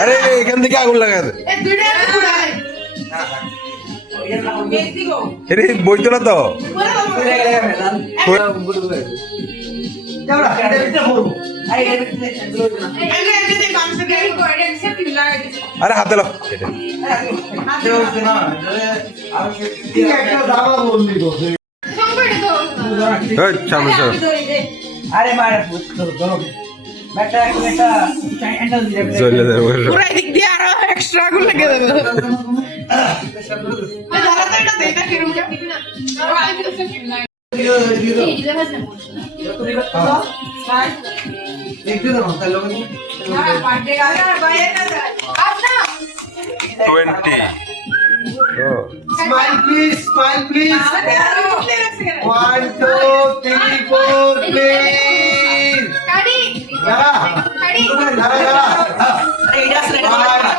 আরে এখান থেকে আগুন লাগা বইতো না তো আরে হাতে লো আরে মারে Smile please, smile please. 1, 2, 3, 4, please. Dara. 1,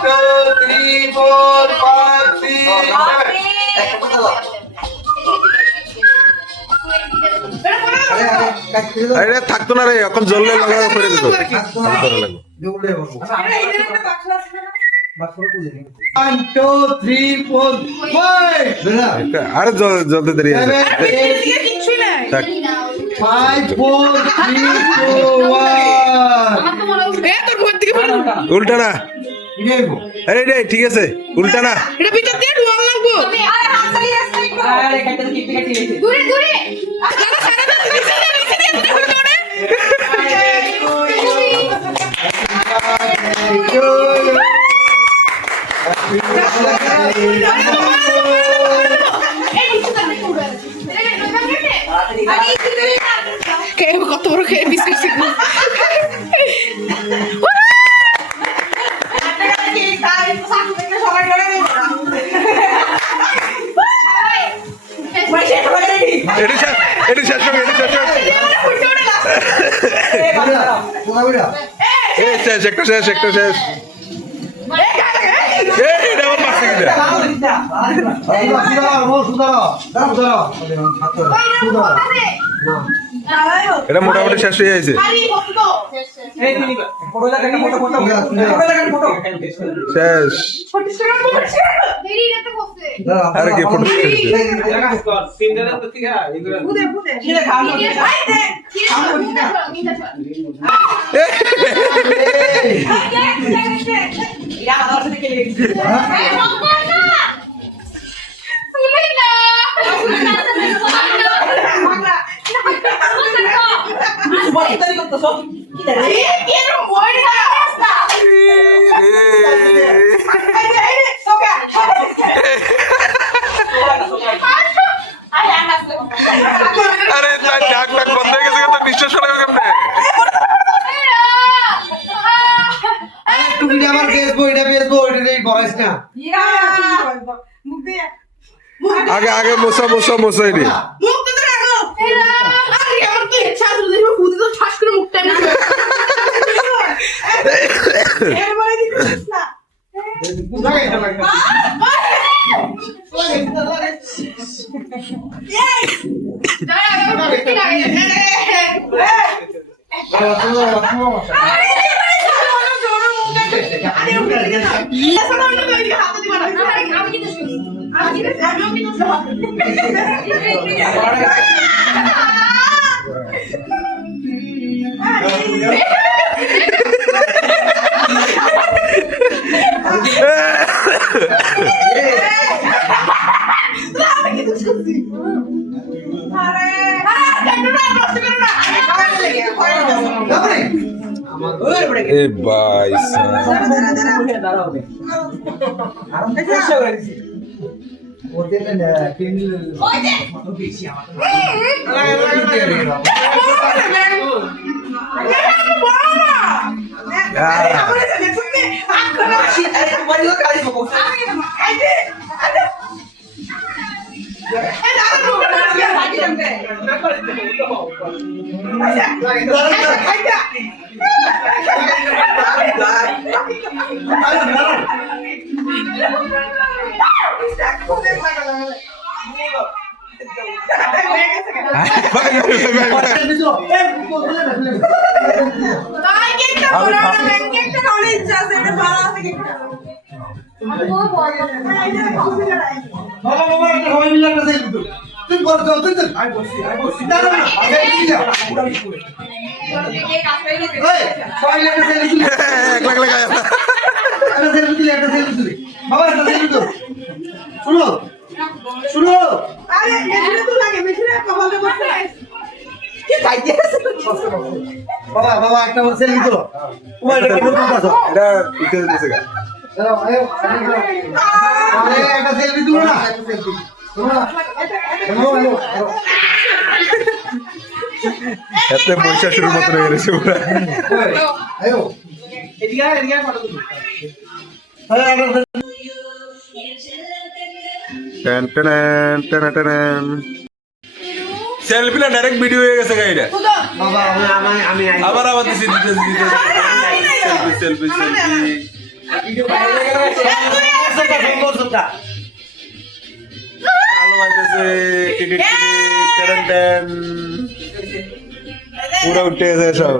2, 3, 4, 5, 6. আরে থাকতো না রে এখন জ্বললে লাগা করে দিত One, two, three, four, five. আরে জ্বলতে দেরি আছে 5, 4, 3, 2, 1. উল্টা না আরে রে ঠিক আছে উল্টা না কত বড় খেয়ে বিস্কুট একটা শেষ এটা মোটামুটি শেষ হয়ে যাচ্ছে শেষ আরে কি ফটো আরে নাক নাক বন্ধ হয়ে গেছে তো নিঃশ্বাস ফেলা কেমনে তুমি আমার বেসবো এটা নেই বয়স না আগে আগে মোসা নি এ ভাই শুনো শুনো বাবা বাবা একটা সেলফি তুলো তোমার এটা কেমন কথা এটা পিছে দিতেছে গা আরে একটা সেলফি তুলো না সেলফি এতে মহিষাসুরের মতো হয়ে গেছে পুরা আয়ো এদিকে ফটো তুলো ten ten ten ten selfie না ডাইরেক্ট ভিডিও হয়ে গেছে গাইডা বাবা আমি আবার আবার দিছি দিতেছি সেলফি সেলফি সেলফি আলো আইতেছে টিটিট টিটিট টেন টেন পুরো উঠে গেছে সব